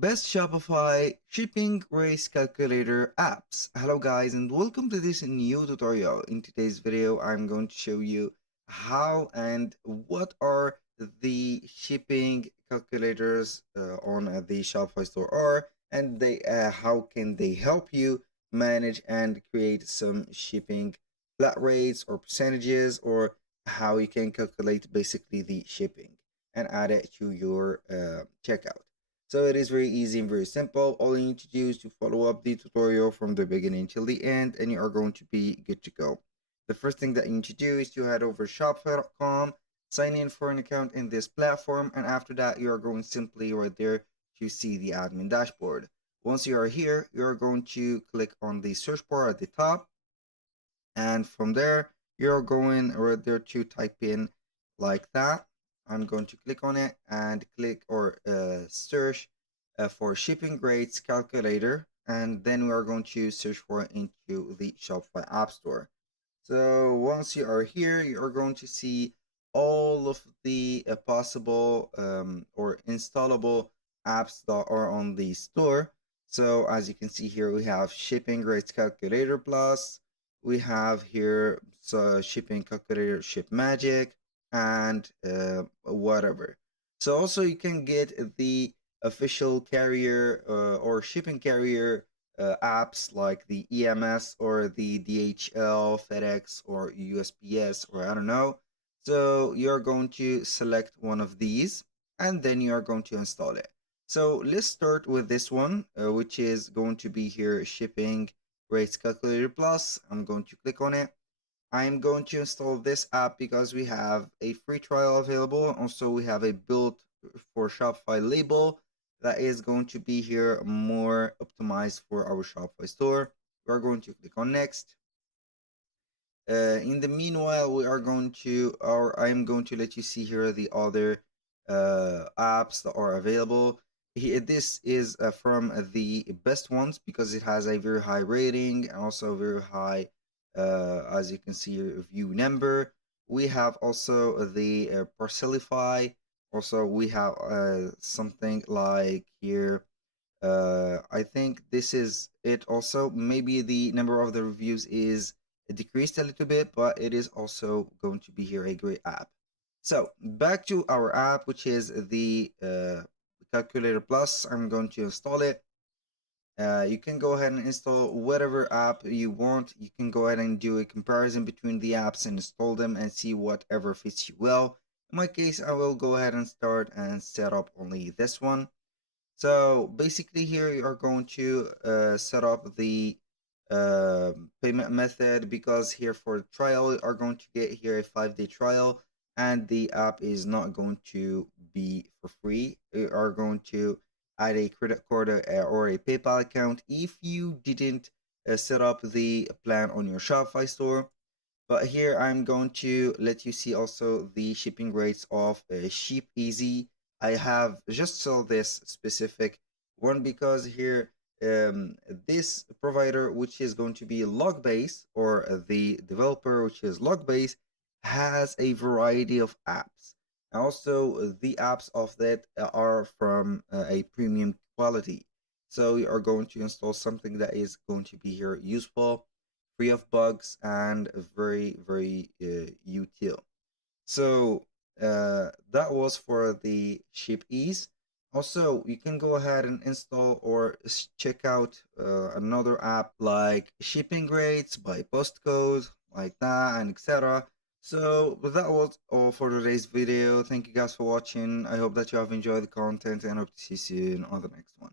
Best Shopify shipping race calculator apps. Hello guys and welcome to this new tutorial. In today's video I'm going to show you how and what are the shipping calculators on the Shopify store are, and how can they help you manage and create some shipping flat rates or percentages, or how you can calculate basically the shipping and add it to your checkout. So it is very easy and very simple. All you need to do is to follow up the tutorial from the beginning till the end, and you are going to be good to go. The first thing that you need to do is to head over to Shopify.com, sign in for an account in this platform, and after that you are going simply right there to see the admin dashboard. Once you are here, you are going to click on the search bar at the top, and from there you're going right there to type in like that. I'm going to click on it and click or search for shipping rates calculator, and then we are going to search for it into the Shopify App Store. So once you are here, you are going to see all of the possible or installable apps that are on the store. So as you can see here, we have shipping rates calculator plus, we have here shipping calculator, ship magic, and whatever. So also you can get the official carrier or shipping carrier apps like the EMS or the DHL, FedEx, or USPS, or I don't know. So you're going to select one of these and then you are going to install it. So let's start with this one, which is going to be here shipping rates calculator plus. I'm going to click on it. I'm going to install this app because we have a free trial available. Also, we have a built for Shopify label that is going to be here more optimized for our Shopify store. We're going to click on next. In the meanwhile, we are going to, or I'm going to let you see here the other apps that are available. This is from the best ones because it has a very high rating and also very high, as you can see, review number. We have also the Parcelify. Also, we have something like here. I think this is it. Also, maybe the number of the reviews is decreased a little bit, but it is also going to be here a great app. So back to our app, which is the Calculator Plus. I'm going to install it. You can go ahead and install whatever app you want. You can go ahead and do a comparison between the apps and install them and see whatever fits you well. In my case, I will go ahead and start and set up only this one. So basically here you are going to set up the payment method, because here for trial you are going to get here a 5-day trial, and the app is not going to be for free. You are going to add a credit card or a PayPal account if you didn't set up the plan on your Shopify store. But here I'm going to let you see also the shipping rates of Ship Easy. I have just saw this specific one because here this provider, which is going to be Logbase, or the developer, which is Logbase, has a variety of apps. Also, the apps of that are from a premium quality. So we are going to install something that is going to be here useful, free of bugs, and very util. So that was for the ship ease. Also, you can go ahead and install or check out another app like shipping rates by postcode, like that, and etc. So that was all for today's video. Thank you guys for watching. I hope that you have enjoyed the content and hope to see you soon on the next one.